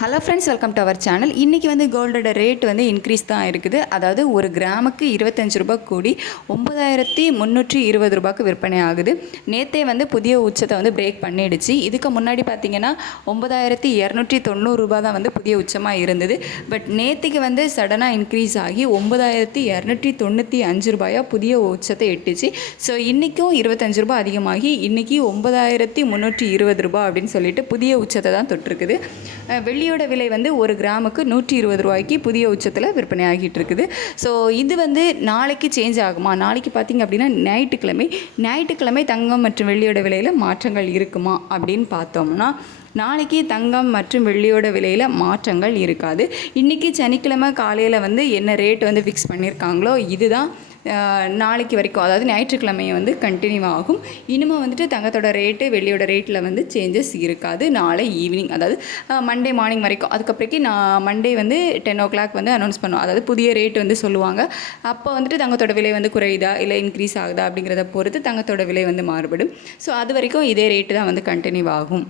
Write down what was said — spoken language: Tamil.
Hello friends welcome to our channel இன்றைக்கி வந்து கோல்டோட ரேட் வந்து இன்க்ரீஸ் தான் இருக்குது. அதாவது ஒரு கிராமுக்கு இருபத்தஞ்சு ரூபாய் கூடி ஒம்பதாயிரத்தி முந்நூற்றி இருபது ரூபாய்க்கு விற்பனை ஆகுது. நேற்றே வந்து புதிய உச்சத்தை வந்து பிரேக் பண்ணிடுச்சு. இதுக்கு முன்னாடி பார்த்தீங்கன்னா ஒம்பதாயிரத்தி இரநூற்றி தொண்ணூறு ரூபாய் தான் வந்து புதிய உச்சமாக இருந்தது. பட் நேற்றுக்கு வந்து சடனாக இன்க்ரீஸ் ஆகி ஒம்பதாயிரத்தி இரநூற்றி தொண்ணூற்றி அஞ்சு ரூபாயாக புதிய உச்சத்தை எட்டுச்சு. ஸோ இன்றைக்கும் இருபத்தஞ்சு ரூபாய் அதிகமாகி இன்றைக்கி ஒம்பதாயிரத்தி முந்நூற்றி இருபது ரூபாய் அப்படின்னு சொல்லிட்டு புதிய உச்சத்தை தான் தொட்டிருக்குது. வெள்ளி வெள்ளியோட விலை வந்து ஒரு கிராமுக்கு நூற்றி இருபது ரூபாய்க்கு புதிய உச்சத்தில் விற்பனை ஆகிட்டு இருக்குது. ஸோ இது வந்து நாளைக்கு சேஞ்ச் ஆகுமா? நாளைக்கு பார்த்தீங்க அப்படின்னா ஞாயிற்றுக்கிழமை. ஞாயிற்றுக்கிழமை தங்கம் மற்றும் வெள்ளியோட விலையில் மாற்றங்கள் இருக்குமா அப்படின்னு பார்த்தோம்னா நாளைக்கு தங்கம் மற்றும் வெள்ளியோட விலையில் மாற்றங்கள் இருக்காது. இன்றைக்கி சனிக்கிழமை காலையில் வந்து என்ன ரேட் வந்து ஃபிக்ஸ் பண்ணியிருக்காங்களோ இதுதான் நாளைக்கு வரைக்கும் அதாவது ஞாயிற்றுக்கிழமையை வந்து கண்டினியூ ஆகும். இனிமேல் வந்துட்டு தங்கத்தோட ரேட்டு வெள்ளியோட ரேட்டில் வந்து சேஞ்சஸ் இருக்காது. நாளை ஈவினிங் அதாவது மண்டே மார்னிங் வரைக்கும். அதுக்கப்புறக்கி நான் மண்டே வந்து டென் ஓ கிளாக் வந்து அனௌன்ஸ் பண்ணுவோம் அதாவது புதிய ரேட் வந்து சொல்லுவாங்க. அப்போ வந்துட்டு தங்கத்தோட விலை வந்து குறையுதா இல்லை இன்க்ரீஸ் ஆகுதா அப்படிங்கிறத பொறுத்து தங்கத்தோட விலை வந்து மாறுபடும். ஸோ அது வரைக்கும் இதே ரேட்டு தான் வந்து கண்டினியூ ஆகும்.